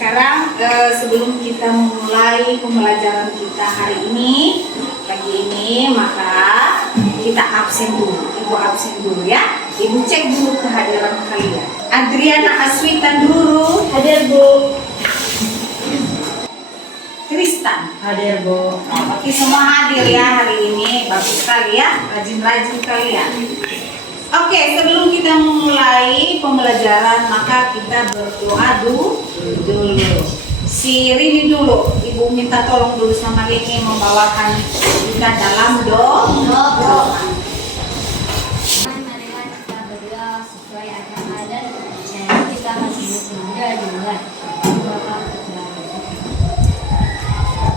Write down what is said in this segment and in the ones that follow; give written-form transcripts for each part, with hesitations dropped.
sekarang sebelum kita memulai pembelajaran kita hari ini, pagi ini, maka kita absen dulu. Ibu absen dulu ya. Ibu cek dulu kehadiran kalian. Adriana Aswita Duru hadir Bu. Kristan Hadir Bu. Oke, semua hadir ya hari ini. Bagus sekali ya, rajin-rajin kalian. Oke, sebelum kita memulai pembelajaran, maka kita berdoa dulu. Si Rini dulu, Ibu minta tolong dulu sama Rini membawakan kita dalam doa. Marilah kita berdoa sesuai agama dan kepercayaan kita masing-masing. Dimulai.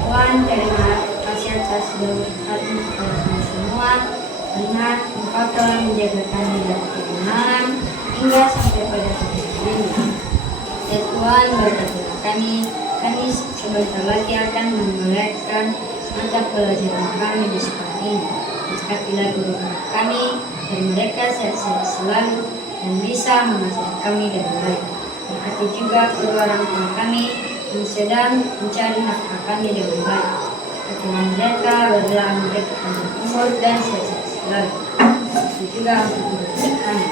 Tuhan, terima kasih atas berkatmu kepada kami semua. Karena Engkau telah menjaga kami dari kebenaran hingga sampai pada titik ini. Ya Tuhan, berkatilah kami sebentar lagi akan memulaikan mata pelajaran kami di sekolah ini. Berkatilah guru kami dan mereka sehat-sehat selalu dan bisa mengasihi kami dengan baik. Berkati juga kedua orang tua kami yang sedang mencari nafkah kami dengan baik. Berkatilah mereka, berilah mereka panjang umur dan sehat-sehat selalu. Itu juga untuk kami.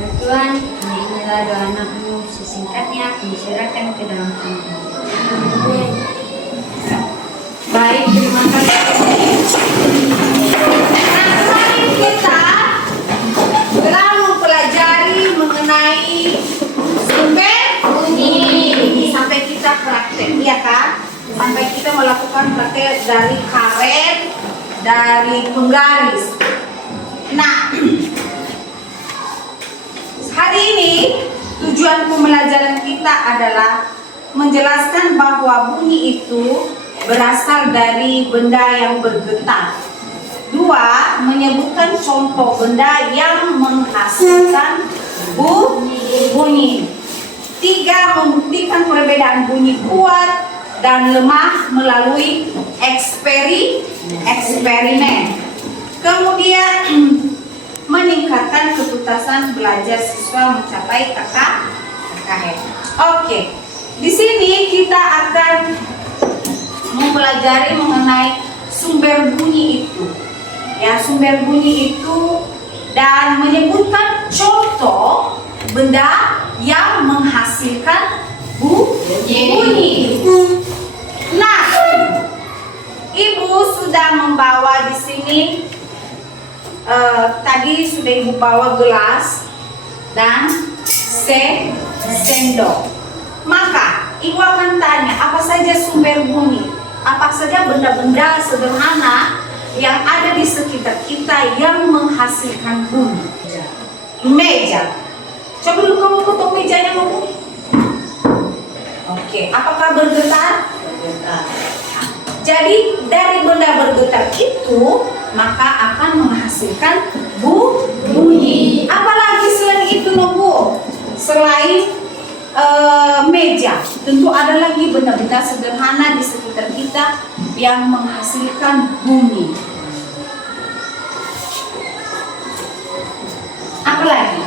Dan Tuhan, inilah doa anak-Mu sesingkatnya kami serahkan ke dalam tangan-Mu. Baik, terima kasih. Nah, kemarin kita telah mempelajari mengenai sumber bunyi sampai kita praktek, ya kan? Sampai kita melakukan praktek dari karet, dari penggaris. Nah, hari ini tujuan pembelajaran kita adalah menjelaskan bahwa bunyi itu berasal dari benda yang bergetar. 2. Menyebutkan contoh benda yang menghasilkan bunyi. 3. Membuktikan perbedaan bunyi kuat dan lemah melalui eksperimen. Kemudian meningkatkan ketuntasan belajar siswa mencapai KKM. Oke, di sini kita akan mempelajari mengenai sumber bunyi itu, ya, sumber bunyi itu dan menyebutkan contoh benda yang menghasilkan bunyi. Nah, Ibu sudah membawa di sini. Tadi sudah Ibu bawa gelas dan sendok. Maka Ibu akan tanya apa saja sumber bunyi, apa saja benda-benda sederhana yang ada di sekitar kita yang menghasilkan bunyi. Meja. Coba dulu kamu ketuk mejanya Bu. Oke, apakah bergetar? Bergetar. Jadi dari benda bergetar itu maka akan menghasilkan bunyi. Apalagi selain itu Bu? Selain meja, tentu ada lagi benda-benda sederhana di sekitar kita yang menghasilkan bunyi. Apalagi?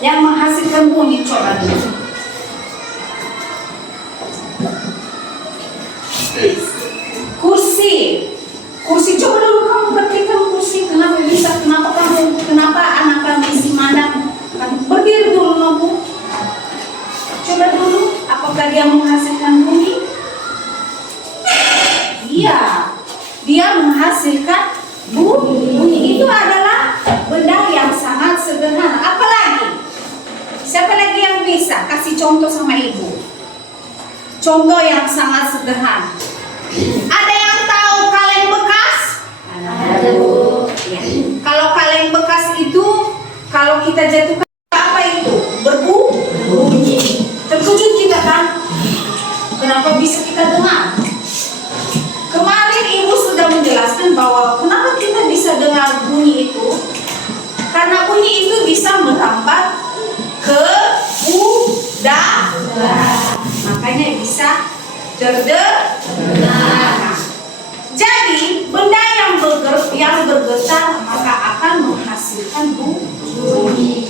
Yang menghasilkan bunyi, coba dulu. Kursi coba dulu kamu praktekkan kursi. Kenapa anak kami si Madam berdiri dulu Bu. Coba dulu apakah dia menghasilkan bunyi? Iya, dia menghasilkan bunyi. Itu adalah benda yang sangat sederhana. Apalagi? Siapa lagi yang bisa kasih contoh sama Ibu? Contoh yang sangat sederhana. Ada yang tahu kaleng bekas? Ada Bu. Ya. Kalau kaleng bekas itu, kalau kita jatuhkan apa itu? Berbunyi. Terkejut kita kan? Kenapa bisa kita dengar? Kemarin Ibu sudah menjelaskan bahwa kenapa kita bisa dengar bunyi itu? Karena bunyi itu bisa merambat ke udara. Makanya bisa terdengar. Jadi benda yang bergetar maka akan menghasilkan bunyi.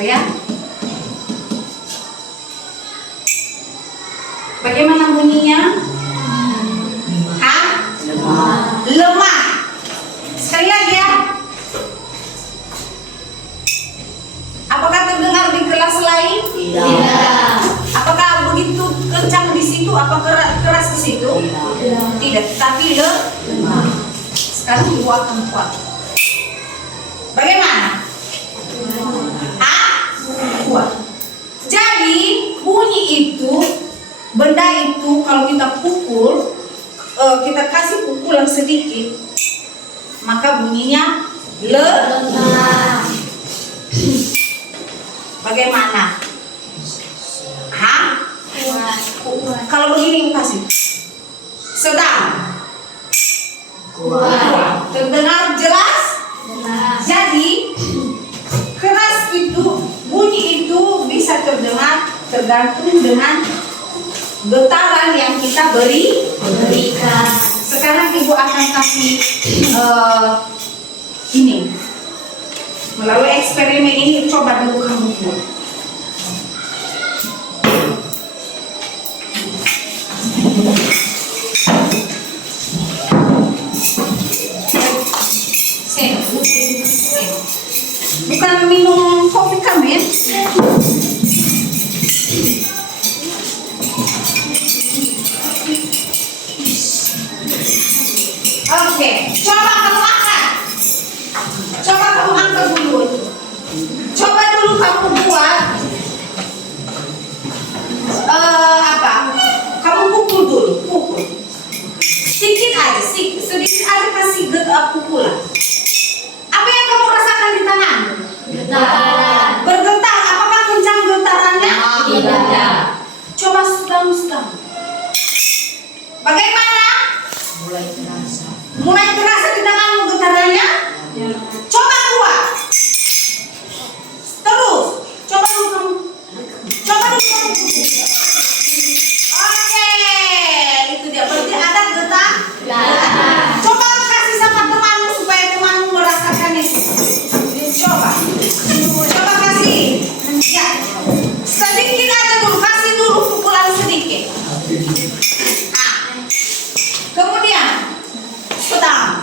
ya. Bagaimana bunyinya? Hah? Lemah. Sekali lagi ya. Apakah terdengar di kelas lain? Tidak. Apakah begitu kencang di situ? Apa keras di situ? Tidak. Tapi lemah. Sekarang ibu akan kuat. Bagaimana? Kuat. Jadi bunyi itu, benda itu kalau kita pukul, kita kasih pukulan sedikit, maka bunyinya lemah. Bagaimana? Kalau begini kasih sedang, kuat. Terdengar jelas? Jadi keras itu, bunyi itu bisa terdengar tergantung dengan getaran yang kita berikan. Sekarang ibu akan kasih ini melalui eksperimen ini. Coba dulu kamu buat. Bukan minum kopi kamu ya? Oke, coba kamu angkat. Coba kamu angkat dulu. Coba dulu kamu buat apa? Kamu pukul dulu, pukul. Sedikit aja, sedikit aja kasih pukulan. Apa yang kamu rasakan di tangan? Getaran. Bergetar. Apakah kencang getarannya? Tidak. Coba sedang. Bagaimana? Mulai terasa di tanganmu getarannya? Coba kuat. Terus. Coba dulu kamu. Oke, itu dia. Berarti ada getar. Coba kasih sama temanmu supaya temanmu merasakan itu. Coba kasih. Ya, sedikit aja dulu. Kasih dulu pukulan sedikit. Nah, kemudian sedang,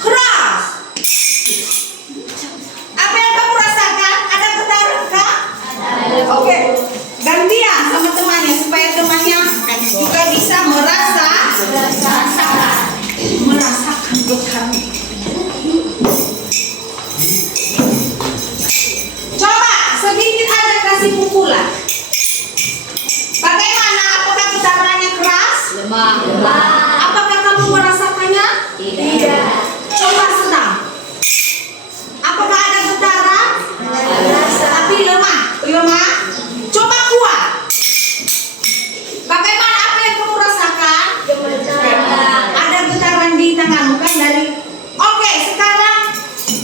keras. Apa yang kamu rasakan? Ada getaran kah? Oke, gantian sama temannya supaya temannya juga bisa merasakan getaran. Coba sedikit aja kasih pukulan. Bagaimana? Apakah getarannya keras? Lemah. Apakah kamu merasakannya? Tidak. Coba sedang. Apakah ada getaran? Tapi lemah. Coba kuat. Bagaimana? Apa yang kamu rasakan? Ada getaran di tanganmu kan dari. Oke, sekarang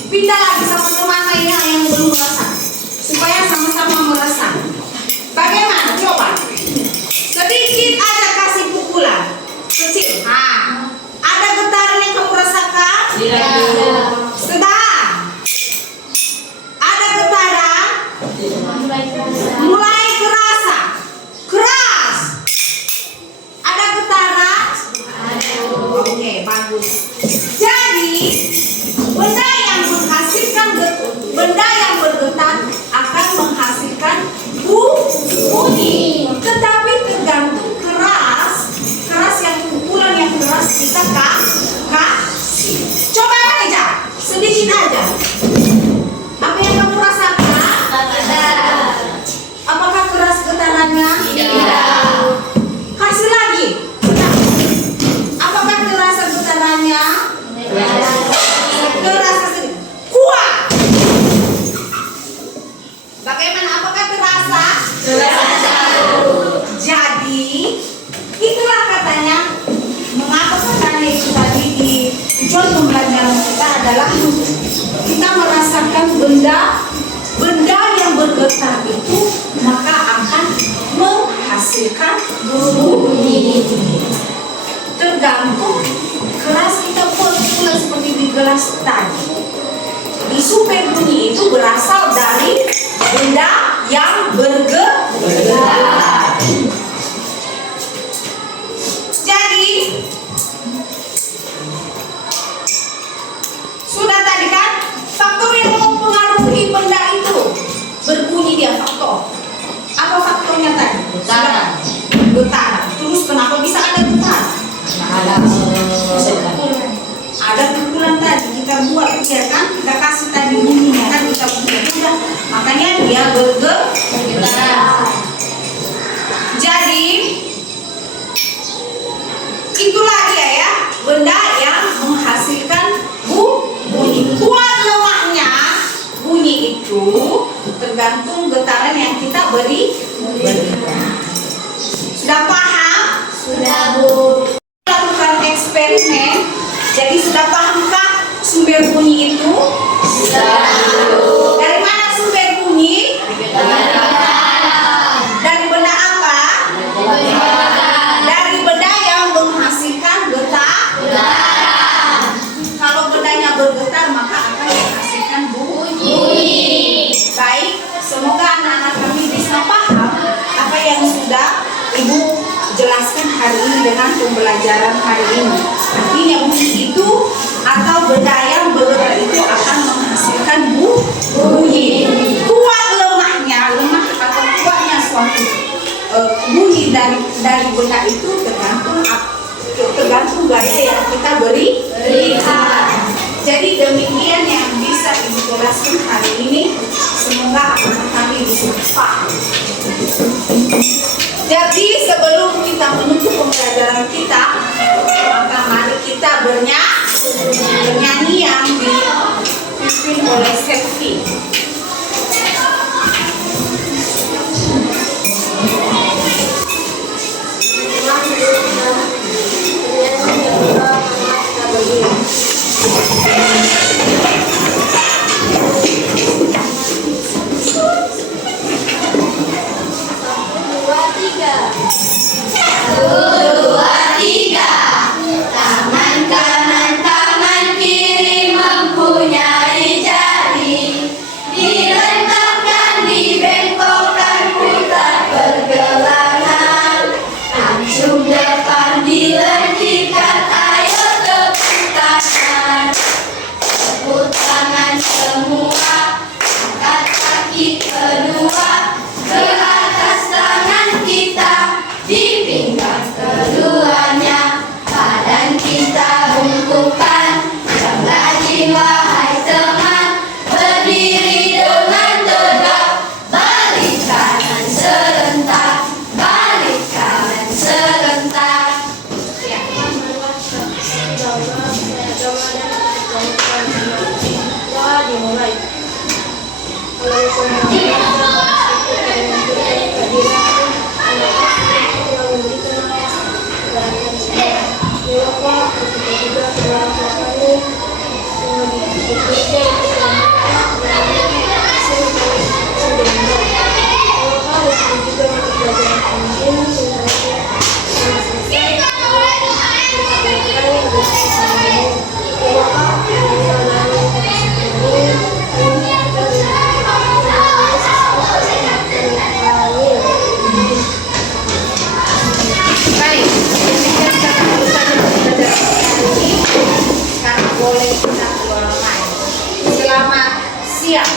pindah lagi sama teman lainnya yang belum merasakan, supaya sama-sama merasakan. Bagaimana? Coba. Sedikit aja kasih pukulan kecil. Ada getaran yang kamu rasakan? Tidak. Sedang. Ada getaran? Mulai kerasa. Keras. Ada getaran? Oke, bagus. Jadi benda yang bergetar akan menghasilkan bunyi. Tetapi tergantung keras yang pukulan yang keras kita kasih. Coba aja, sedikit aja. Apa yang kamu rasakan? Apakah keras getarannya? Tidak. Kasih lagi. Apakah terasa getarannya? Terasa sedikit. Kuat. Bagaimana? Apakah terasa? Jadi itulah katanya mengapa katanya itu tadi di tujuan pembelajaran kita adalah kita merasakan benda yang bergetar itu maka akan menghasilkan bunyi. Tergantung keras kita buat pukulan seperti di gelas tadi. sumber bunyi itu berasal dari benda yang bergerak. Jadi sudah tadi kan faktor yang mempengaruhi benda itu berbunyi, dia faktor. Apa faktornya tadi? Getaran. Getaran. Terus kenapa bisa ada getaran? Ada pukulan tadi kita buat, ya kan? Kita kasih tadi bunyinya kan, kita buat, makanya dia bergerak. Jadi itulah dia ya, benda yang menghasilkan bunyi. Kuat lemahnya bunyi itu tergantung getaran yang kita beri. Sudah paham? Sudah, Bu. Lakukan eksperimen. Jadi sudah pahamkah sumber bunyi itu? Sudah. Dari mana sumber bunyi? Dari benda apa? Dari benda yang menghasilkan getaran. Kalau bendanya bergetar maka akan menghasilkan bunyi. Baik, semoga anak-anak kami bisa paham apa yang sudah Ibu jelaskan hari ini dengan pembelajaran hari ini. Artinya bunyi itu atau benda yang bergetar itu akan menghasilkan bunyi. Kuat lemahnya, lemah atau kuatnya suatu bunyi dari benda itu tergantung gaya yang kita berikan. Jadi demikian yang bisa Ibu jelaskan hari ini. Semoga anak kami bisa paham. Jadi sebelum kita menutup pembelajaran kita, maka mari kita bernyanyi yang dipimpin oleh Selvi. Tangan kanan, tangan kiri mempunyai jari. Diletakkan, dibengkokkan, putar pergelangan. Langsung depan dilentikkan, ayo tepuk tangan. Tepuk tangan semua, angkat kaki kedua ke atas tangan kita. Di pinggang keduanya, badan kita bungkukkan. Jangan wahai teman, berdiri dengan tegak. Balik kanan serentak, balik kanan serentak. Baik, demikian kata saja pembelajaran hari ini. Sekarang boleh kita keluar main. Selamat siang.